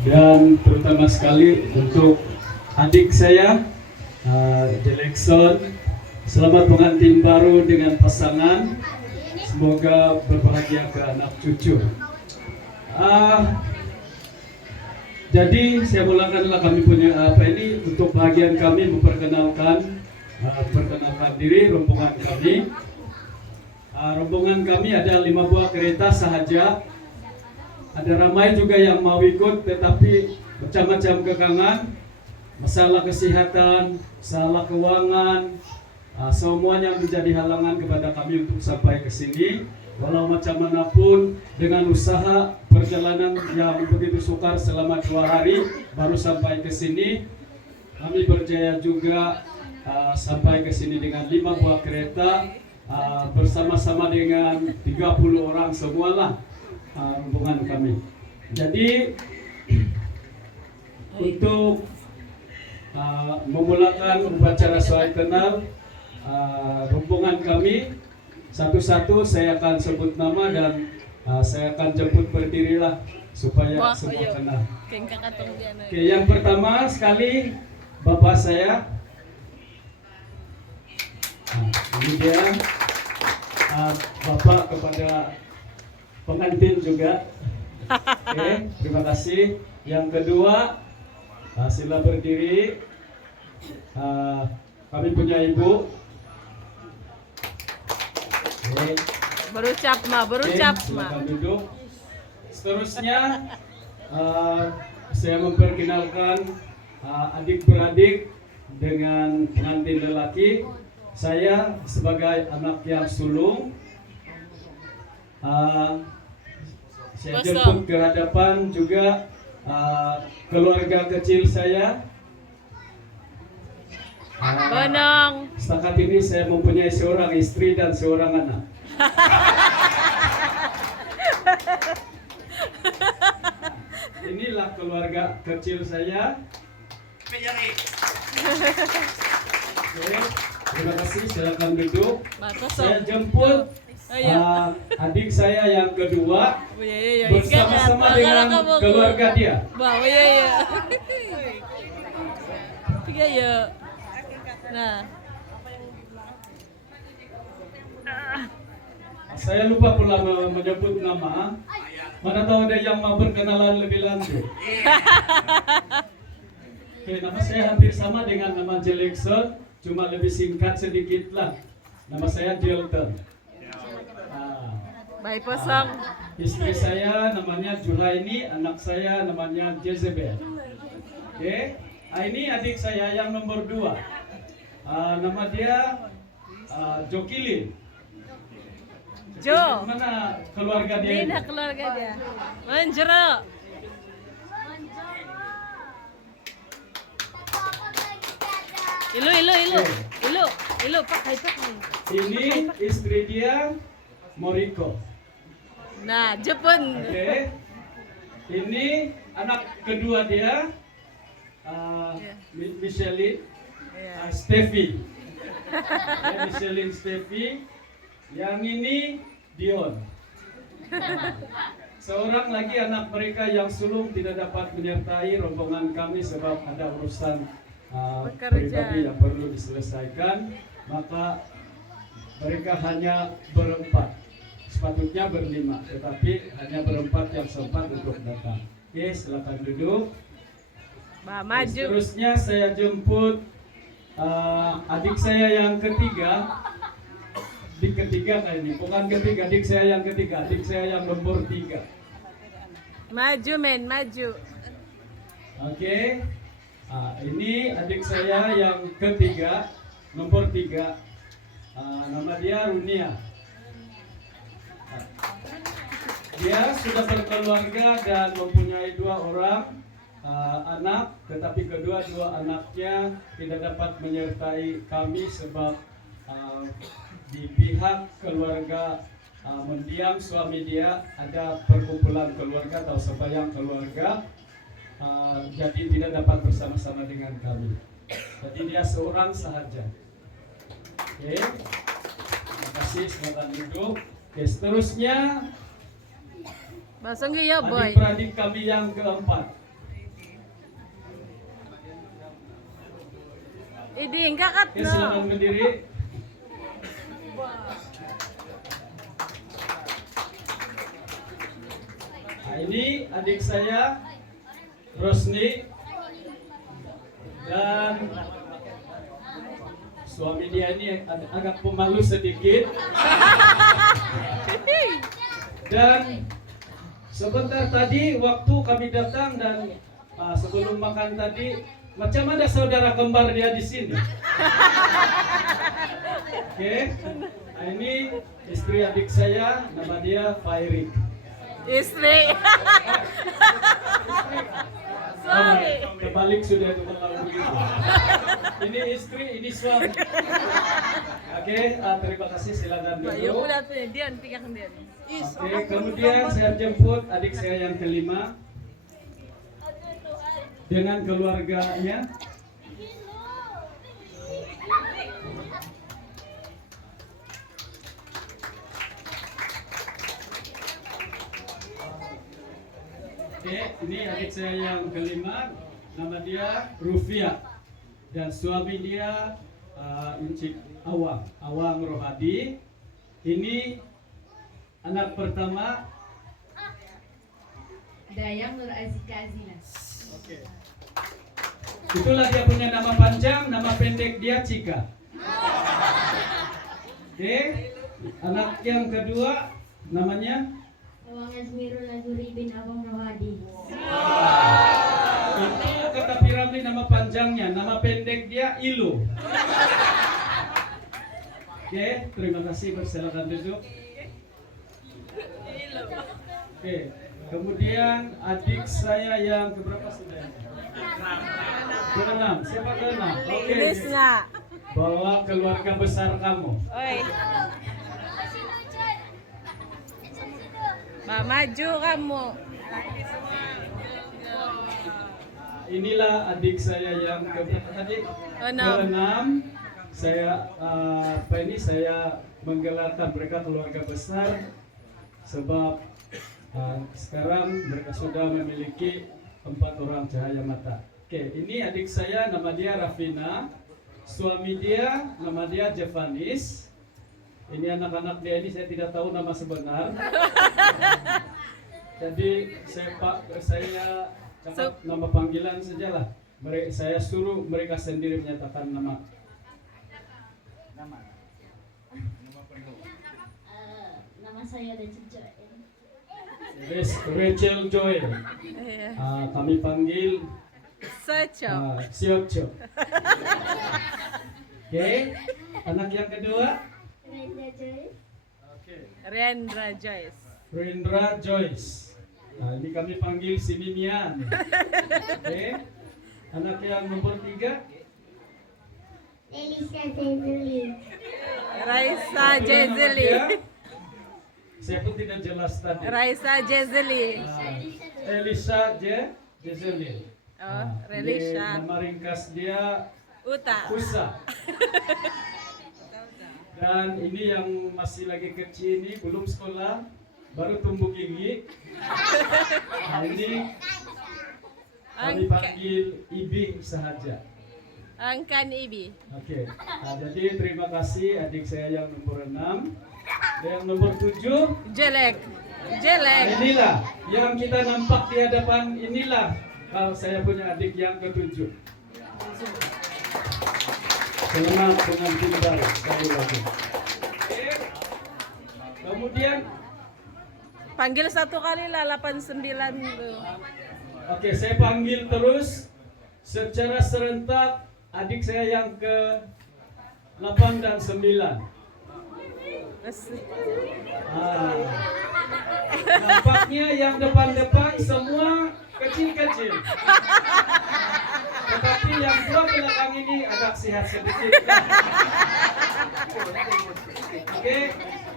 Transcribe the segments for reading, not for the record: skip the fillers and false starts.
dan terutama sekali untuk adik saya, Jelekson. Selamat pengantin baru dengan pasangan. Semoga berbahagia ke anak cucu. Jadi saya mulakanlah kami punya ini untuk bagian kami memperkenalkan diri rombongan kami. Rombongan kami ada 5 buah kereta sahaja. Ada ramai juga yang mau ikut, tetapi macam-macam kekangan, masalah kesehatan, masalah keuangan, semuanya menjadi halangan kepada kami untuk sampai ke sini. Walau macam manapun, dengan usaha perjalanan yang begitu sukar selama 2 hari baru sampai ke sini, kami berjaya juga sampai ke sini dengan 5 buah kereta, bersama-sama dengan 30 orang semualah rombongan kami. Jadi untuk memulakan upacara soal kenal rombongan kami, satu-satu saya akan sebut nama dan saya akan jemput berdirilah supaya semua kenal. Oke, yang pertama sekali bapak saya. Ini dia bapak kepada pengantin juga. Oke, terima kasih. Yang kedua, sila berdiri. Kami punya ibu. Oke. Berucap ma. Silakan duduk. Seterusnya, saya memperkenalkan adik beradik dengan pengantin lelaki. Saya sebagai anak yang sulung. Saya jemput ke hadapan juga keluarga kecil saya. Benang. Setakat ini saya mempunyai seorang istri dan seorang anak. Inilah keluarga kecil saya. Oke, terima kasih. Silakan duduk. Saya jemput adik saya yang kedua bersama-sama dengan keluarga dia. Nah, saya lupa pula menyebut nama. Mana tahu ada yang mau berkenalan lebih lanjut. Oke, nama saya hampir sama dengan nama Jelekson, cuma lebih singkat sedikit lah. Nama saya Jelton. baik pasang. Istri saya namanya Julaini, anak saya namanya Jezebel. Oke, ini adik saya yang nomor 2. Nama dia Jokilin. Jo. Mana keluarga dia? Ini keluarga dia. Manjero. Ilu, pakai. Ini istri dia Moriko. Nah, Jepun. Oke. Ini anak kedua dia Michelin Steffi. Michelin Steffi. Yang ini Dion. Seorang lagi anak mereka yang sulung tidak dapat menyertai rombongan kami sebab ada urusan pribadi yang perlu diselesaikan, maka mereka hanya berempat. Sepatutnya berlima, tetapi hanya berempat yang sempat untuk datang. Oke, silakan duduk. Maju. Seterusnya saya jemput adik saya yang ketiga. Adik ketiga kali ini, bukan ketiga, adik saya yang ketiga, adik saya yang nomor 3. Maju. Oke. Ini adik saya yang ketiga, nomor 3. Nama dia Runia. Dia sudah berkeluarga dan mempunyai 2 orang anak, tetapi kedua anaknya tidak dapat menyertai kami sebab di pihak keluarga mendiang suami dia ada perkumpulan keluarga atau sembahyang keluarga, jadi tidak dapat bersama-sama dengan kami. Jadi dia seorang sahaja. Oke, terima kasih. Silakan duduk. Oke, seterusnya Basang ya boy. adik-beradik kami yang keempat. Iding kakat Oke, no. silakan berdiri. Nah, ini adik saya Rosni dan suami dia ini agak pemalu sedikit. Dan sebentar tadi waktu kami datang dan sebelum makan tadi, macam ada saudara kembar dia di sini. Oke, nah, ini istri adik saya, nama dia Fairik. Istri. Suami. Kebalik sudah kepala begitu. Ini istri, ini suami. Oke, terima kasih, silakan Yuk duduk. udah tuh Dian pegang Dian. Oke, kemudian saya jemput adik saya yang kelima dengan keluarganya. Oke, ini adik saya yang kelima, nama dia Rufia dan suami dia Encik Awang Rohadi. Ini anak pertama. Dayang Nur Azika Azila. Oke. Itulah dia punya nama panjang, nama pendek dia Cika. Oke, anak yang kedua namanya Awang Azmirul Azuri bin Abang Rawadi. itu kata Piramli nama panjangnya, nama pendek dia Ilu. Oke, terima kasih, persilakan duduk. Oke, kemudian adik saya yang keberapa sudah? Keenam. Siapa keenam? Oke. Irisna. Bawa keluarga besar kamu. Oi. Mbak maju kamu. Inilah adik saya yang keberapa tadi? Keenam. Keenam. Saya saya menggelarkan mereka keluarga besar sebab sekarang mereka sudah memiliki 4 orang cahaya mata. Oke, ini adik saya nama dia Rafina, suami dia nama dia Jevanis. Ini anak-anak dia ini saya tidak tahu nama sebenar. Jadi saya cakap nama panggilan sajalah. Saya suruh mereka sendiri menyatakan nama. Nama saya Rachel Joel. Rachel Joy. Iya. Kami panggil Seco. Siocho. Oke, anak yang kedua. Renda Joel. Oke. Rendra Joyce. Rendra Joyce. Nah, ini kami panggil si Mimian. Oke. Anak yang nomor 3. Elisa Zezuli. Raisa Jezeli. Saya pun tidak jelas tadi. Raisa Jezeli. Elisa Jezeli. Oh, Ini Relisha. nama ringkas dia Uta. Kusa. Dan ini yang masih lagi kecil ini belum sekolah, baru tumbuh gigi. Nah, ini kami panggil Ibi sahaja. Angkan Ibi. Oke. Nah, jadi terima kasih adik saya yang nomor 6. Dan yang nomor 7. Jelek. Nah, Jelek. inilah yang kita nampak di hadapan, inilah kalau saya punya adik yang ke-7. Selamat pengantin baru sekali lagi. Oke. Kemudian Panggil satu kali lah 89 tuh. oke, saya panggil terus secara serentak adik saya yang ke-8 dan 9. Nampaknya yang depan-depan semua kecil-kecil. Tetapi yang 2 belakang ini agak sehat sedikit. Oke,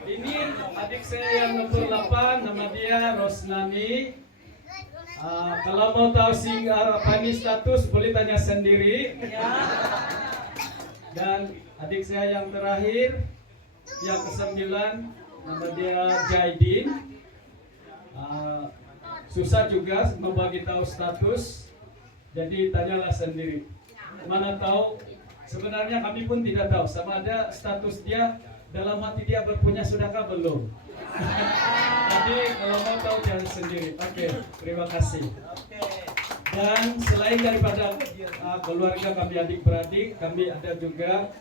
ini adik saya yang nomor 8, nama dia Rosnani. Kalau mau tahu ini status boleh tanya sendiri. Dan adik saya yang terakhir, yang ke-9, nama dia Jaidin. Susah juga membagi tahu status, jadi tanyalah sendiri. Mana tahu Sebenarnya kami pun tidak tahu sama ada status dia dalam hati dia berpunya sudahkah belum. Jadi kalau mau tahu cari sendiri. Oke, terima kasih. Dan selain daripada keluarga kami adik-beradik, kami ada juga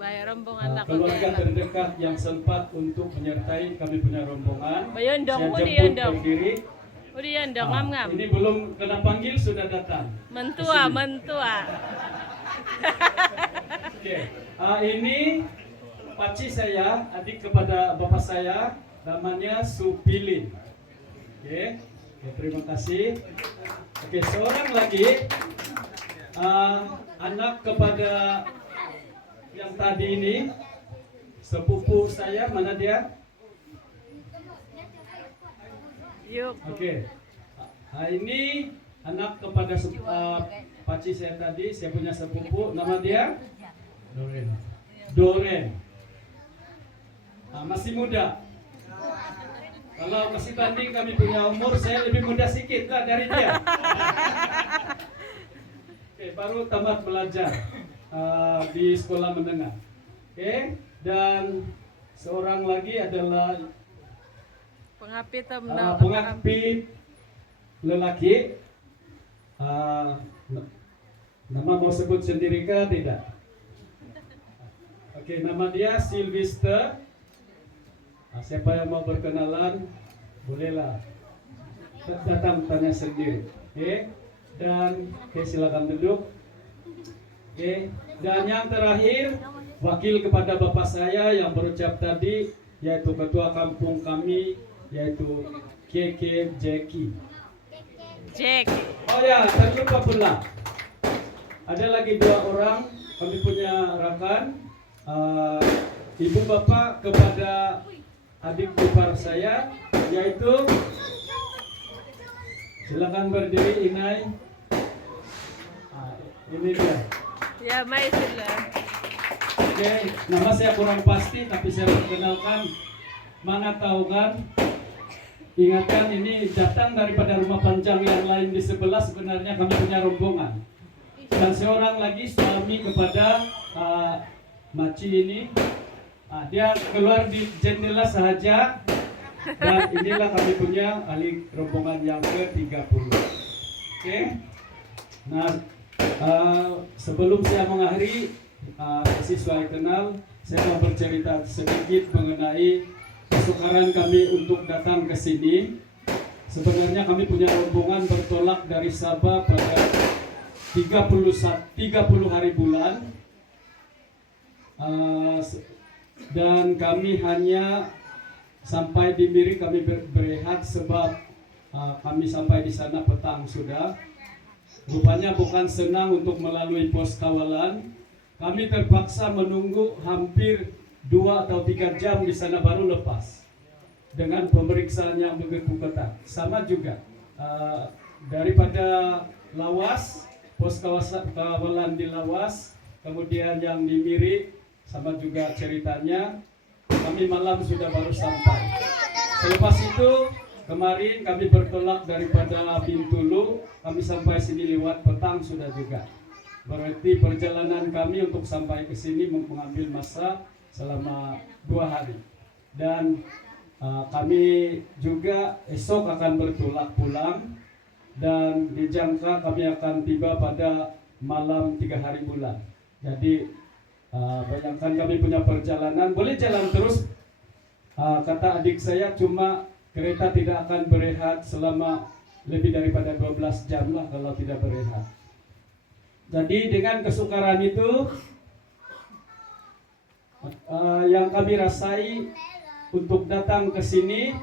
Bayar rombongan keluarga terdekat yang sempat untuk menyertai kami punya rombongan. Bayon dong, Saya udi jemput dong. berdiri. Udah yan dong, ngam-ngam. Ini belum kena panggil sudah datang. Mentua, mentua. Oke, ini paci saya, adik kepada bapak saya, namanya Supilin. Oke, terima kasih. Oke, seorang lagi anak kepada yang tadi ini, sepupu saya, mana dia? Yuk. Oke, ini anak kepada paci saya tadi, saya punya sepupu, nama dia? Doren. Doren. Masih muda. Kalau masih banding kami punya umur, saya lebih muda sedikit lah dari dia. Oke, baru tamat belajar di sekolah menengah. Oke, dan seorang lagi adalah Pengapit pengapit lelaki. Nama mau sebut sendiri kah tidak? Oke, nama dia Sylvester. Siapa yang mau berkenalan, bolehlah datang tanya sendiri. Oke, dan silakan duduk. Oke, dan yang terakhir wakil kepada bapak saya yang berucap tadi, yaitu ketua kampung kami, yaitu Keke Jackie. Jack. Oh ya, terlupa pula. Ada lagi 2 orang kami punya rakan, ibu bapak kepada adik ipar saya, yaitu silakan berdiri Inai. Ini dia. Ya, mai sila. Oke, nama saya kurang pasti tapi saya perkenalkan. Mana tahu kan? Ingatkan ini datang daripada rumah panjang yang lain di sebelah, sebenarnya kami punya rombongan. Dan seorang lagi suami kepada Maci ini. Dia keluar di jendela saja. Dan inilah kami punya ahli rombongan yang ke-30. Oke. Nah, sebelum saya mengakhiri siswa kenal, saya mau bercerita sedikit mengenai kesukaran kami untuk datang ke sini. Sebenarnya kami punya rombongan bertolak dari Sabah pada 30 hari bulan. Dan kami hanya sampai di Miri, kami berehat sebab kami sampai di sana petang sudah. Rupanya bukan senang untuk melalui pos kawalan. Kami terpaksa menunggu hampir 2 atau 3 jam di sana baru lepas dengan pemeriksaan yang begitu ketat. Sama juga daripada Lawas, pos kawalan di Lawas, kemudian yang di Miri, sama juga ceritanya. Kami malam sudah baru sampai. Selepas itu kemarin kami bertolak daripada Bintulu, kami sampai sini lewat petang sudah juga. Berarti perjalanan kami untuk sampai ke sini mengambil masa selama 2 hari. Dan kami juga esok akan bertolak pulang dan dijangka kami akan tiba pada malam 3 hari bulan. Jadi bayangkan kami punya perjalanan, boleh jalan terus. Kata adik saya cuma kereta tidak akan berehat selama lebih daripada 12 jam lah kalau tidak berehat. Jadi dengan kesukaran itu yang kami rasai untuk datang ke sini,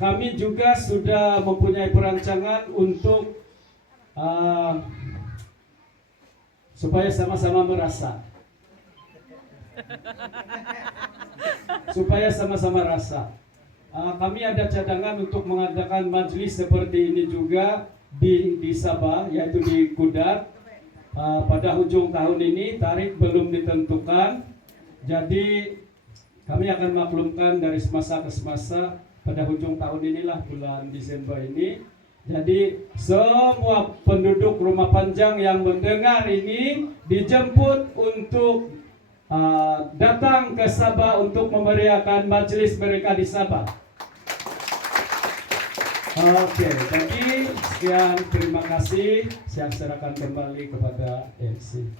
kami juga sudah mempunyai perancangan untuk supaya sama-sama merasa. Supaya sama-sama rasa. Kami ada cadangan untuk mengadakan majelis seperti ini juga di Sabah, yaitu di Kudat. Pada ujung tahun ini, tarikh belum ditentukan. Jadi kami akan maklumkan dari semasa ke semasa pada ujung tahun inilah, bulan Desember ini. Jadi semua penduduk Rumah Panjang yang mendengar ini dijemput untuk datang ke Sabah untuk memeriahkan majelis mereka di Sabah. Oke, jadi sekian, terima kasih. Saya serahkan kembali kepada MC.